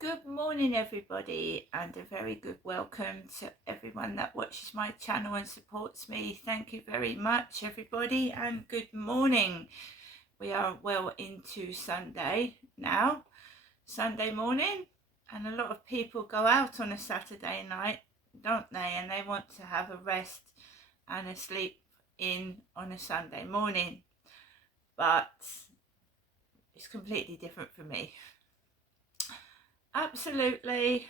Good morning, everybody, and a very good welcome to everyone that watches my channel and supports me. Thank you very much, everybody, and good morning. We are well into Sunday now, Sunday morning, and a lot of people go out on a Saturday night, don't they? And they want to have a rest and a sleep in on a Sunday morning, but it's completely different for me. Absolutely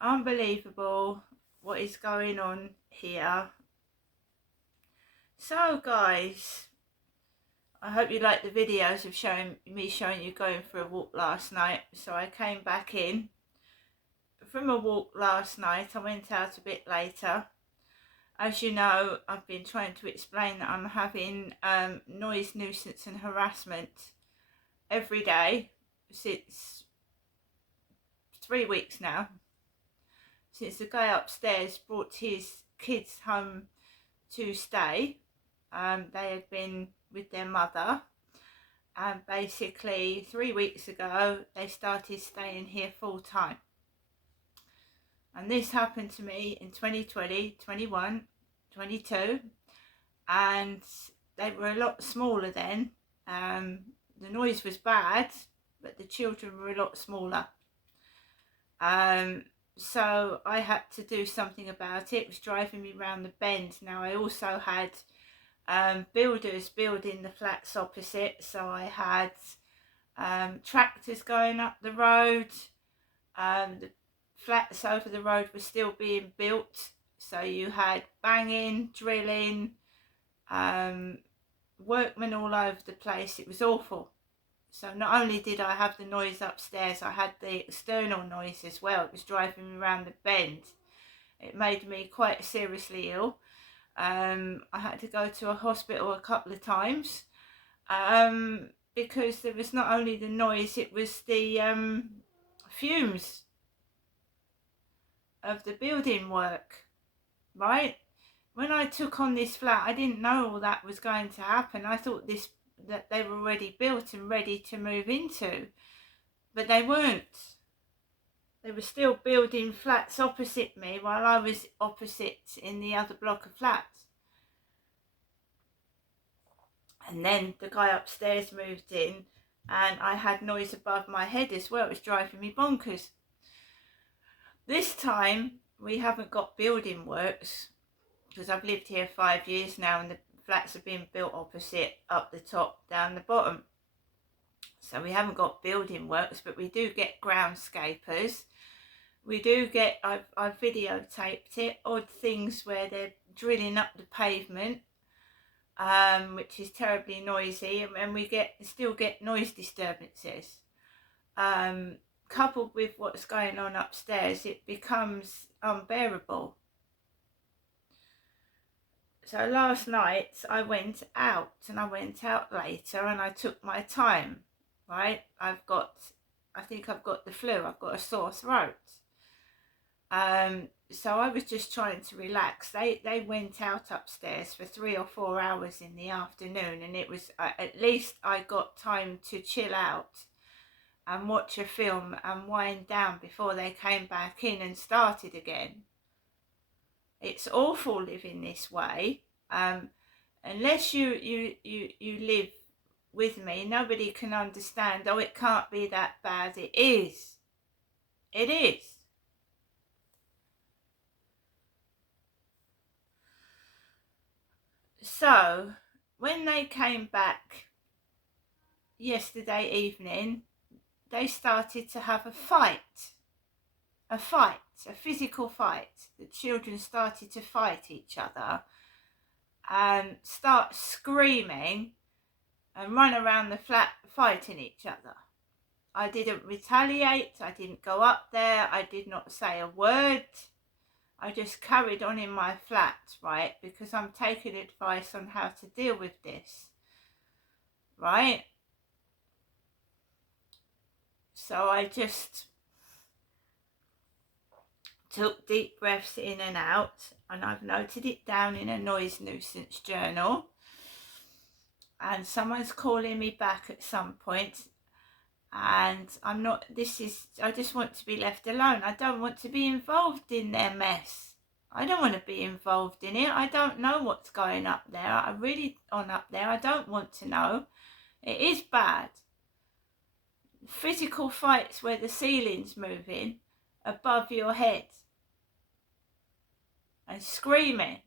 unbelievable what is going on here. So guys, I hope you like the videos of showing you going for a walk last night. So I came back in from a walk last night. I went out a bit later. As you know, I've been trying to explain that I'm having noise nuisance and harassment every day since 3 weeks now, since the guy upstairs brought his kids home to stay. They had been with their mother, and basically 3 weeks ago they started staying here full time. And this happened to me in 2020, 21, 22, and they were a lot smaller then. The noise was bad, but the children were a lot smaller. So I had to do something about it. It was driving me round the bend. Now I also had builders building the flats opposite, so I had tractors going up the road. The flats over the road were still being built, so you had banging, drilling, workmen all over the place. It was awful. So not only did I have the noise upstairs, I had the external noise as well. It was driving me around the bend. It made me quite seriously ill. I had to go to a hospital a couple of times because there was not only the noise, it was the fumes of the building work, right? When I took on this flat, I didn't know all that was going to happen. I thought that they were already built and ready to move into, but they weren't. They were still building flats opposite me while I was opposite in the other block of flats. And then the guy upstairs moved in, and I had noise above my head as well. It was driving me bonkers. This time we haven't got building works, because I've lived here 5 years now, and the flats are being built opposite, up the top, down the bottom. So we haven't got building works, but we do get groundscapers. We do get, I've videotaped it, odd things where they're drilling up the pavement, which is terribly noisy, and we still get noise disturbances. Coupled with what's going on upstairs, it becomes unbearable. So last night I went out, and I went out later, and I took my time, right? I think I've got the flu, I've got a sore throat. So I was just trying to relax. They went out upstairs for 3 or 4 hours in the afternoon, and it was at least I got time to chill out and watch a film and wind down before they came back in and started again. It's awful living this way. Unless you live with me, nobody can understand. Oh, it can't be that bad. It is. It is. So when they came back yesterday evening, they started to have a physical fight. The children started to fight each other and start screaming and run around the flat fighting each other. I didn't retaliate. I didn't go up there. I did not say a word. I just carried on in my flat, right? Because I'm taking advice on how to deal with this, right? So I just took deep breaths in and out, and I've noted it down in a noise nuisance journal. And someone's calling me back at some point. And I just want to be left alone. I don't want to be involved in their mess. I don't want to be involved in it. I don't know what's going up there. I don't want to know. It is bad. Physical fights where the ceiling's moving above your head and screaming.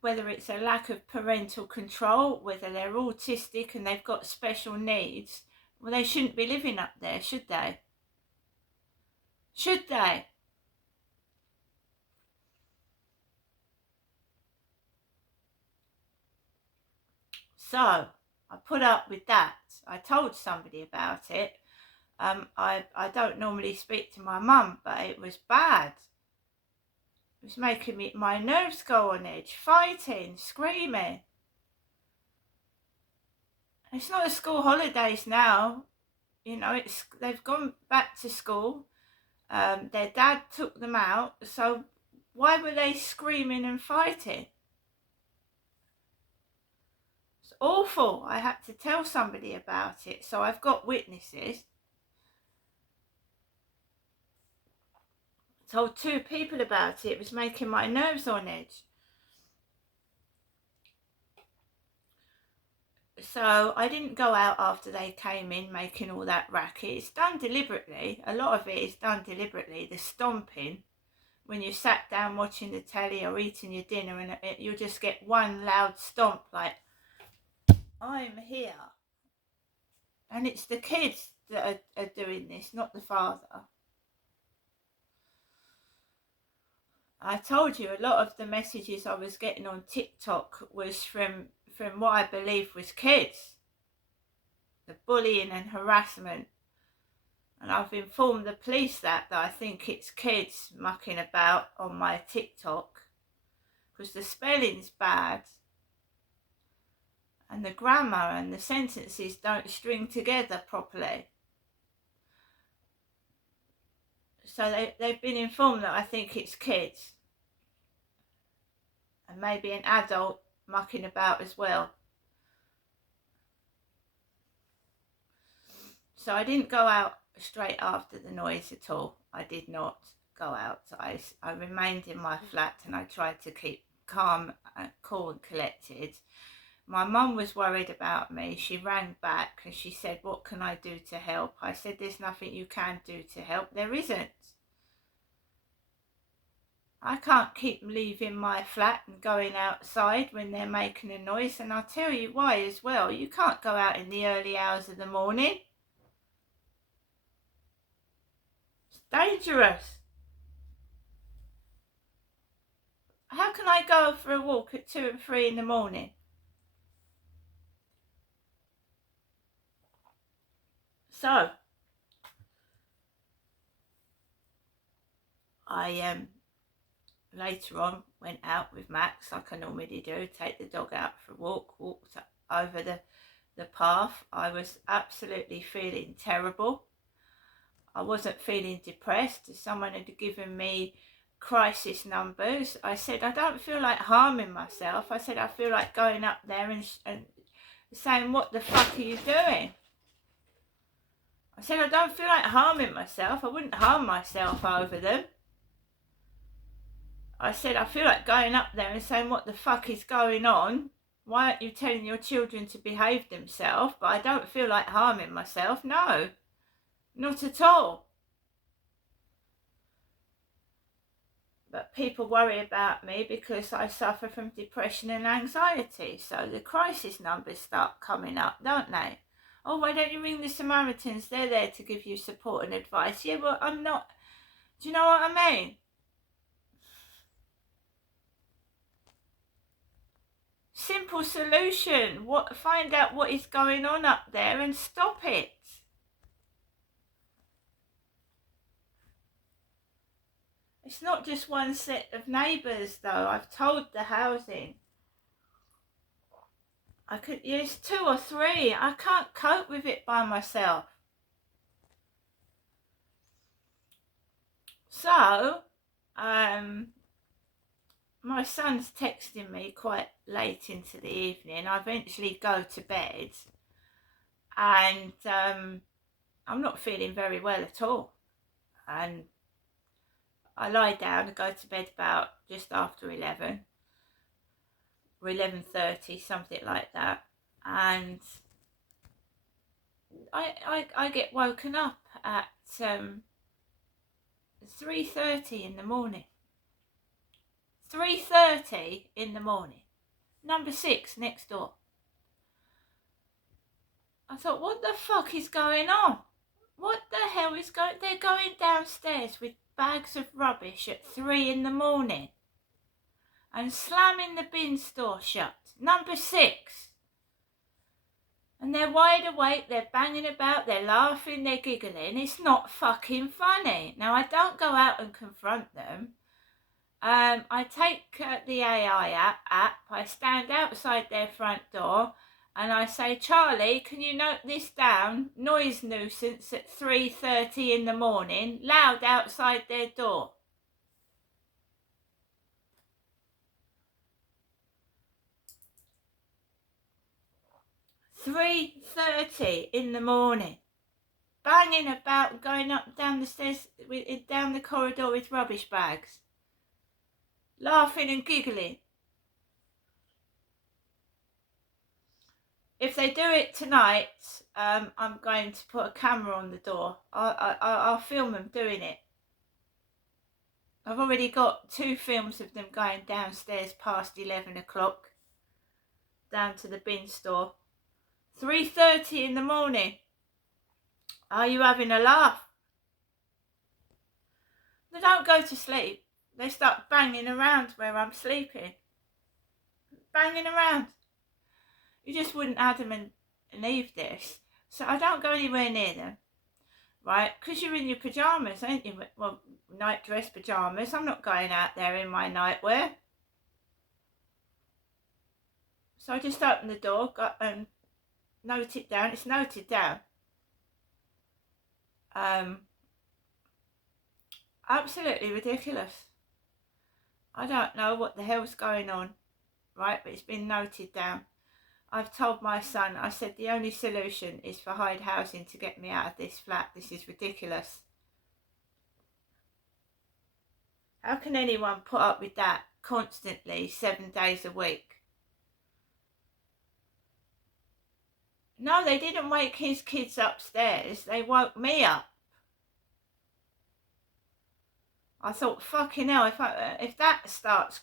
Whether it's a lack of parental control, whether they're autistic and they've got special needs, well, they shouldn't be living up there, should they? Should they? So I put up with that. I told somebody about it. I don't normally speak to my mum, but it was bad. It was making my nerves go on edge, fighting, screaming. It's not the school holidays now. You know, they've gone back to school. Their dad took them out, so why were they screaming and fighting? It's awful. I had to tell somebody about it, so I've got witnesses. I told 2 people about it. It was making my nerves on edge. So I didn't go out after they came in making all that racket. It's done deliberately. A lot of it is done deliberately. The stomping, when you sat down watching the telly or eating your dinner, and you'll just get one loud stomp like, I'm here. And it's the kids that are doing this, not the father. I told you a lot of the messages I was getting on TikTok was from what I believe was kids. The bullying and harassment. And I've informed the police that I think it's kids mucking about on my TikTok. Because the spelling's bad. And the grammar and the sentences don't string together properly. So they've been informed that I think it's kids. And maybe an adult mucking about as well. So I didn't go out straight after the noise at all. I did not go out. I remained in my flat and I tried to keep calm and cool and collected. My mum was worried about me. She rang back and she said, what can I do to help? I said, there's nothing you can do to help. There isn't. I can't keep leaving my flat and going outside when they're making a noise. And I'll tell you why as well. You can't go out in the early hours of the morning. It's dangerous. How can I go for a walk at 2 and 3 in the morning? So, I later on went out with Max like I normally do, take the dog out for a walk, walked over the path. I was absolutely feeling terrible. I wasn't feeling depressed. Someone had given me crisis numbers. I said, I don't feel like harming myself. I said, I feel like going up there and saying, what the fuck are you doing? I said, I don't feel like harming myself. I wouldn't harm myself over them. I said, I feel like going up there and saying, what the fuck is going on? Why aren't you telling your children to behave themselves? But I don't feel like harming myself. No, not at all. But people worry about me because I suffer from depression and anxiety. So the crisis numbers start coming up, don't they? Oh, why don't you ring the Samaritans? They're there to give you support and advice. Yeah, well, I'm not. Do you know what I mean? Simple solution. Find out what is going on up there and stop it. It's not just one set of neighbours though. I've told the housing. I could use 2 or 3. I can't cope with it by myself. So, my son's texting me quite late into the evening. I eventually go to bed and I'm not feeling very well at all. And I lie down and go to bed about just after 11 or 11:30, something like that. And I get woken up at 3:30 in the morning. 3:30 in the morning. Number 6 next door. I thought, what the fuck is going on? What the hell is going... They're going downstairs with bags of rubbish at 3 in the morning and slamming the bin store shut. Number 6. And they're wide awake, they're banging about, they're laughing, they're giggling. It's not fucking funny. Now, I don't go out and confront them. I take the AI app, I stand outside their front door and I say, Charlie, can you note this down? Noise nuisance at 3:30 in the morning, loud outside their door. $3:30 in the morning, banging about, going up down the stairs, down the corridor with rubbish bags, laughing and giggling. If they do it tonight, I'm going to put a camera on the door. I'll film them doing it. I've already got 2 films of them going downstairs past 11 o'clock, down to the bin store. 3:30 in the morning. Are you having a laugh? They don't go to sleep. They start banging around where I'm sleeping. Banging around. You just wouldn't Adam and Eve this. So I don't go anywhere near them. Right? Because you're in your pyjamas, ain't you? Well, night dress pyjamas. I'm not going out there in my nightwear. So I just open the door, got and note it down. It's noted down. Absolutely ridiculous. I don't know what the hell's going on, right? But it's been noted down. I've told my son, I said the only solution is for Hyde Housing to get me out of this flat. This is ridiculous. How can anyone put up with that constantly, 7 days a week? No, they didn't wake his kids upstairs. They woke me up. I thought, fucking hell, if that starts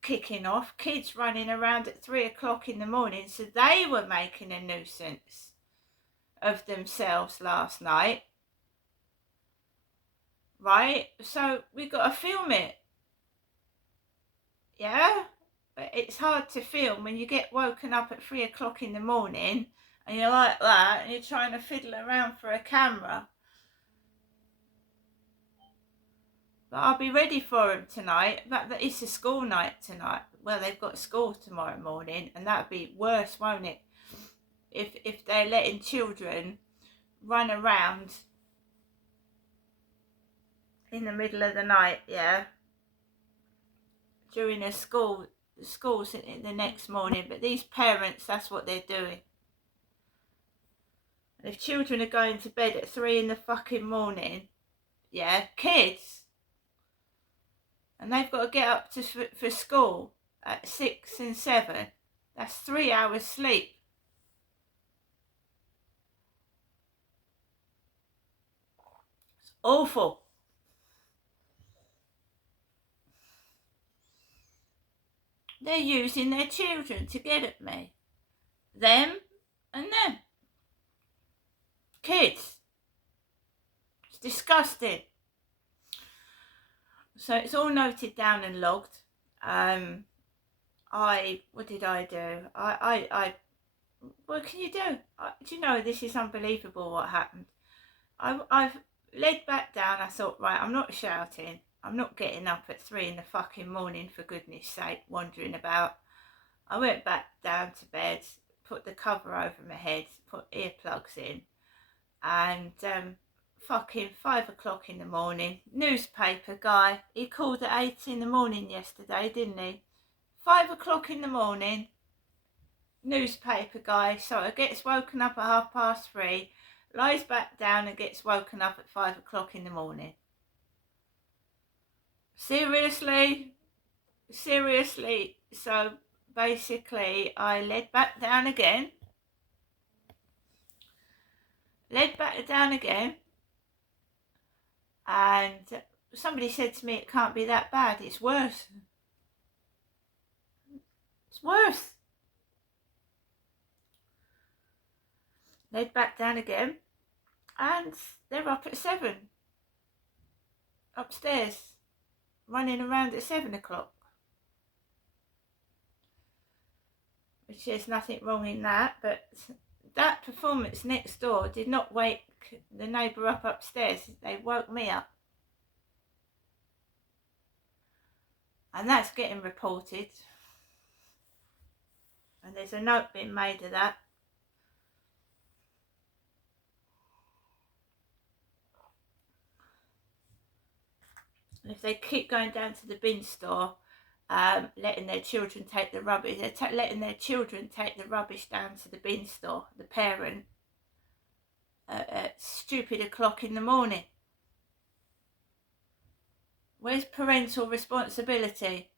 kicking off, kids running around at 3 o'clock in the morning, so they were making a nuisance of themselves last night. Right? So we got to film it. Yeah? But it's hard to film when you get woken up at 3 o'clock in the morning and you're like that and you're trying to fiddle around for a camera. But I'll be ready for them tonight. But it's a school night tonight. Well, they've got school tomorrow morning, and that'd be worse, won't it? If they're letting children run around in the middle of the night, yeah, during a school's in the next morning. But these parents, that's what they're doing. And if children are going to bed at 3 in the fucking morning, yeah, kids, and they've got to get up for school at 6 and 7. That's 3 hours sleep. It's awful. They're using their children to get at me. Them and them. Kids. It's disgusting. So it's all noted down and logged. What did I do? What can you do? Do you know, this is unbelievable what happened. I've laid back down. I thought, right, I'm not shouting. I'm not getting up at 3 in the fucking morning, for goodness sake, wandering about. I went back down to bed, put the cover over my head, put earplugs in, and fucking 5 o'clock in the morning, newspaper guy, he called at 8 in the morning yesterday, didn't he? 5 o'clock in the morning, newspaper guy, so he gets woken up at 3:30, lies back down and gets woken up at 5 o'clock in the morning. Seriously? So basically I led back down again, and somebody said to me, it can't be that bad, it's worse. It's worse. Led back down again, and they're up at 7, upstairs, running around at 7 o'clock. Which there's nothing wrong in that, but that performance next door did not wake the neighbour up upstairs, they woke me up. And that's getting reported. And there's a note being made of that. And if they keep going down to the bin store, letting their children take the rubbish, they're letting their children take the rubbish down to the bin store, the parent, at stupid o'clock in the morning. Where's parental responsibility?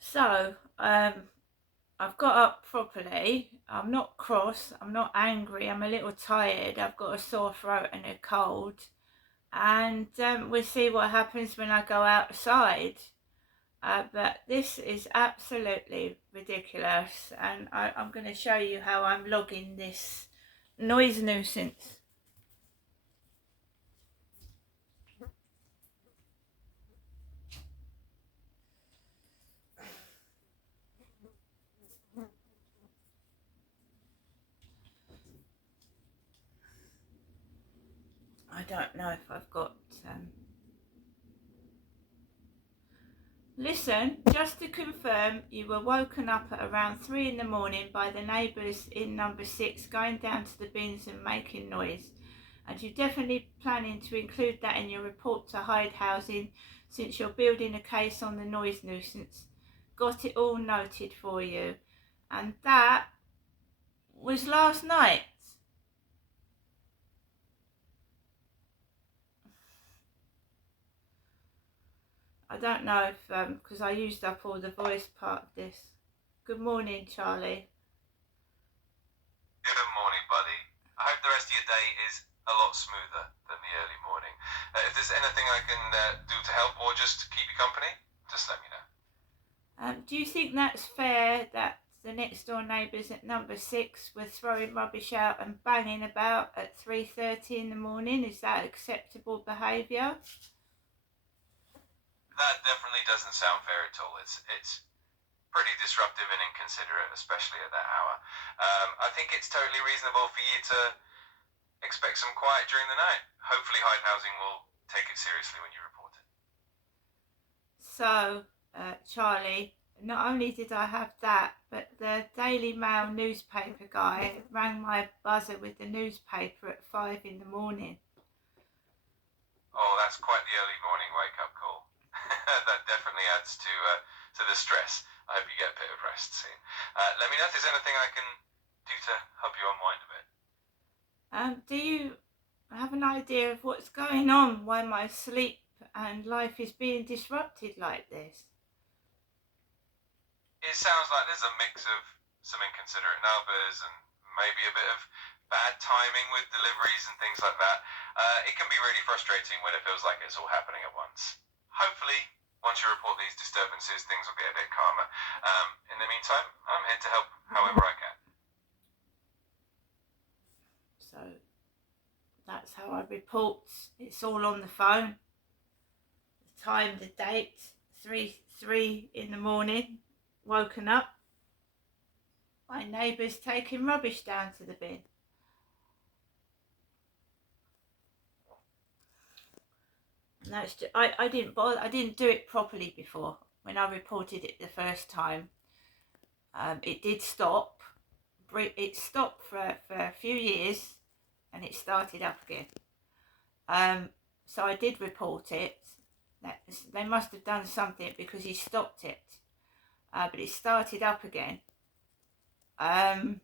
So, I've got up properly. I'm not cross, I'm not angry, I'm a little tired. I've got a sore throat and a cold. And we'll see what happens when I go outside. But this is absolutely ridiculous. And I'm going to show you how I'm logging this noise nuisance. I don't know if I've got... Listen, just to confirm, you were woken up at around 3 in the morning by the neighbours in number 6 going down to the bins and making noise. And you're definitely planning to include that in your report to Hyde Housing, since you're building a case on the noise nuisance. Got it all noted for you. And that was last night. I don't know if, because I used up all the voice part of this. Good morning, Charlie. Good morning, buddy. I hope the rest of your day is a lot smoother than the early morning. If there's anything I can do to help or just keep you company, just let me know. Do you think that's fair that the next door neighbours at number 6 were throwing rubbish out and banging about at 3:30 in the morning? Is that acceptable behaviour? That definitely doesn't sound fair at all. It's pretty disruptive and inconsiderate, especially at that hour. I think it's totally reasonable for you to expect some quiet during the night. Hopefully Hyde Housing will take it seriously when you report it. So, Charlie, not only did I have that, but the Daily Mail newspaper guy rang my buzzer with the newspaper at 5 in the morning. Oh, that's quite the early morning wake-up call. That definitely adds to the stress. I hope you get a bit of rest soon. Let me know if there's anything I can do to help you unwind a bit. Do you have an idea of what's going on, why my sleep and life is being disrupted like this? It sounds like there's a mix of some inconsiderate neighbours and maybe a bit of bad timing with deliveries and things like that. It can be really frustrating when it feels like it's all happening at once. Hopefully, once you report these disturbances, things will get a bit calmer. In the meantime, I'm here to help however I can. So that's how I report. It's all on the phone. The time, the date, 3 in the morning, woken up. My neighbour's taking rubbish down to the bin. And that's just, I didn't bother. I didn't do it properly before. When I reported it the first time, it did stop. It stopped for a few years, and it started up again. So I did report it. They must have done something because he stopped it. But it started up again. But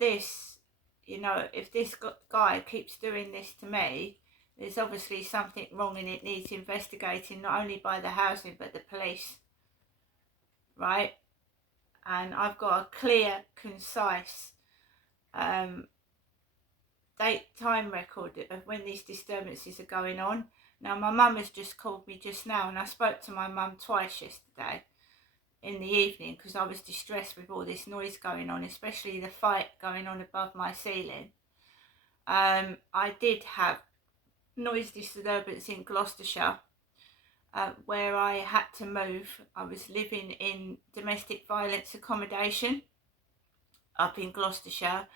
this, you know, if this guy keeps doing this to me, there's obviously something wrong and it needs investigating, not only by the housing but the police, right? And I've got a clear, concise date time record of when these disturbances are going on. Now my mum has just called me just now, and I spoke to my mum twice yesterday in the evening because I was distressed with all this noise going on, especially the fight going on above my ceiling. I did have noise disturbance in Gloucestershire where I had to move. I was living in domestic violence accommodation up in Gloucestershire,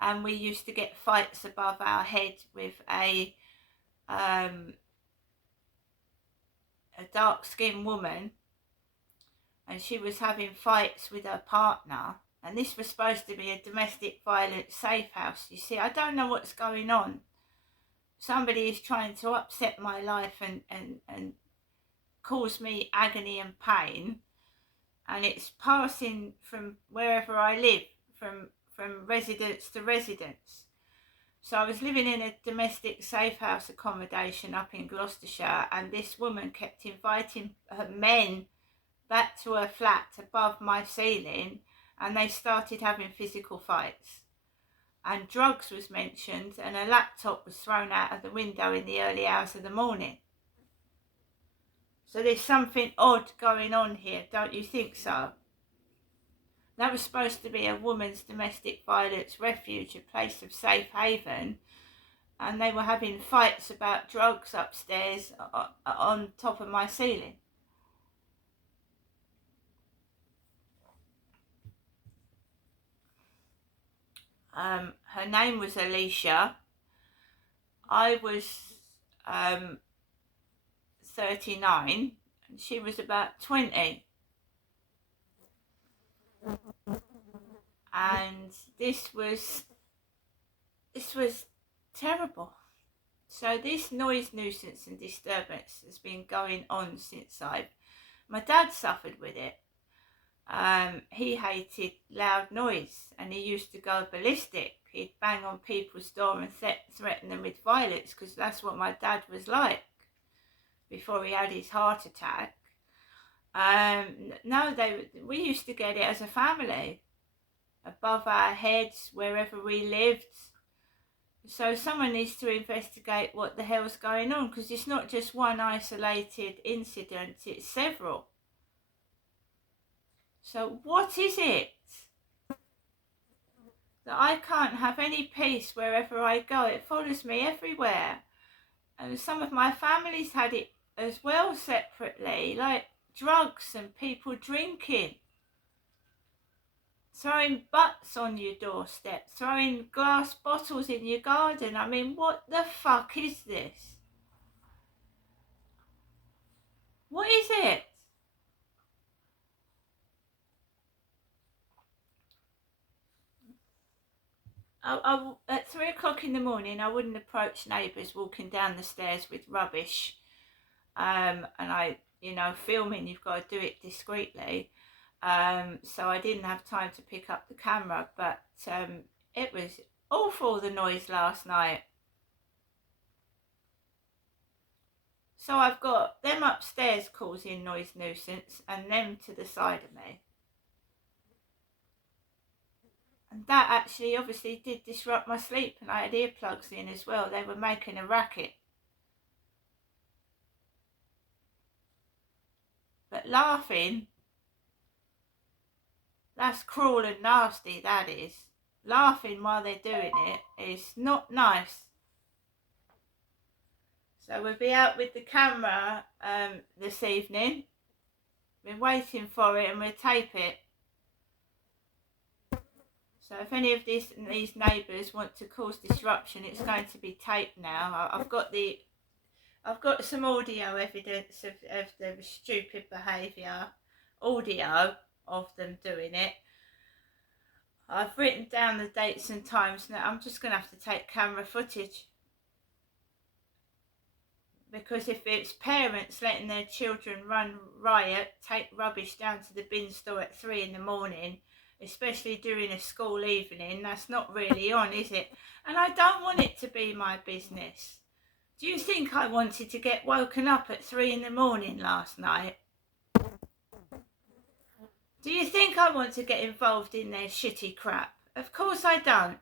and we used to get fights above our head with a dark-skinned woman, and she was having fights with her partner, and this was supposed to be a domestic violence safe house. You see, I don't know what's going on. Somebody is trying to upset my life and cause me agony and pain, and it's passing from wherever I live, from residence to residence. So I was living in a domestic safe house accommodation up in Gloucestershire, and this woman kept inviting her men back to her flat above my ceiling, and they started having physical fights. And drugs was mentioned, and a laptop was thrown out of the window in the early hours of the morning. So there's something odd going on here, don't you think so? That was supposed to be a woman's domestic violence refuge, a place of safe haven, and they were having fights about drugs upstairs on top of my ceiling. Her name was Alicia. I was 39 and she was about 20. And this was terrible. So this noise nuisance and disturbance has been going on since my dad suffered with it. He hated loud noise, and he used to go ballistic. He'd bang on people's door and threaten them with violence, because that's what my dad was like before he had his heart attack. We used to get it as a family, above our heads, wherever we lived. So someone needs to investigate what the hell's going on, because it's not just one isolated incident, it's several. So what is it that I can't have any peace wherever I go? It follows me everywhere. And some of my family's had it as well separately, like drugs and people drinking, throwing butts on your doorstep, throwing glass bottles in your garden. I mean, what the fuck is this? What is it? At 3 o'clock in the morning, I wouldn't approach neighbours walking down the stairs with rubbish. And filming, you've got to do it discreetly. So I didn't have time to pick up the camera, but it was awful, the noise last night. So I've got them upstairs causing noise nuisance and them to the side of me. And that actually obviously did disrupt my sleep, and I had earplugs in as well. They were making a racket. But laughing, that's cruel and nasty, that is. Laughing while they're doing it is not nice. So we'll be out with the camera this evening. Been waiting for it, and we'll tape it. So if any of these neighbours want to cause disruption, it's going to be taped now. I've got some audio evidence of the stupid behaviour, audio of them doing it. I've written down the dates and times. Now I'm just going to have to take camera footage. because if it's parents letting their children run riot, take rubbish down to the bin store at 3 in the morning, especially during a school evening, that's not really on, is it? And I don't want it to be my business. Do you think I wanted to get woken up at 3 in the morning last night? Do you think I want to get involved in their shitty crap? Of course I don't.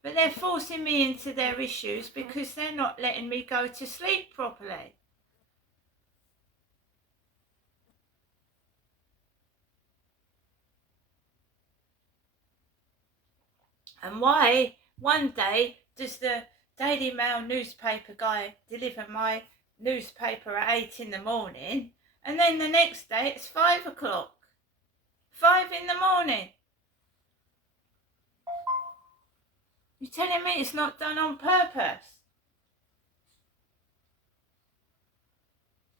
But they're forcing me into their issues because they're not letting me go to sleep properly. And why one day does the Daily Mail newspaper guy deliver my newspaper at 8 in the morning, and then the next day it's 5 o'clock? 5 in the morning. You're telling me it's not done on purpose?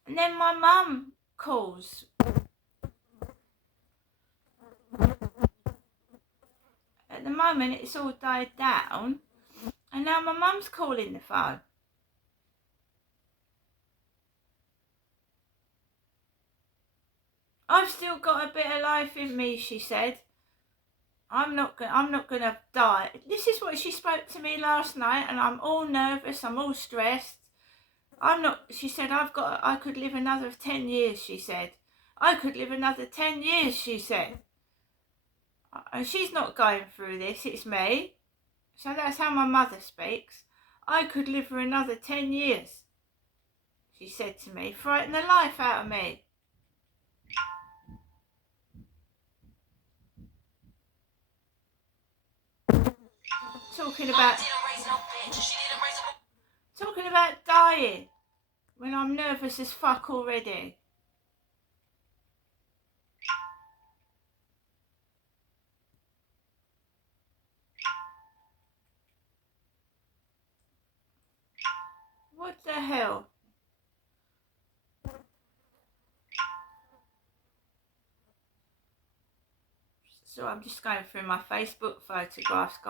And then my mum calls. At the moment it's all died down, and now my mum's calling the phone. I've still got a bit of life in me, she said. I'm not gonna die. This is what she spoke to me last night, and I'm all nervous, I'm all stressed. She said, I could live another 10 years, she said. I could live another 10 years, she said. And she's not going through this, it's me. So that's how my mother speaks. I could live for another 10 years, she said to me. Frighten the life out of me. Talking about dying when I'm nervous as fuck already. What the hell? So I'm just going through my Facebook photographs,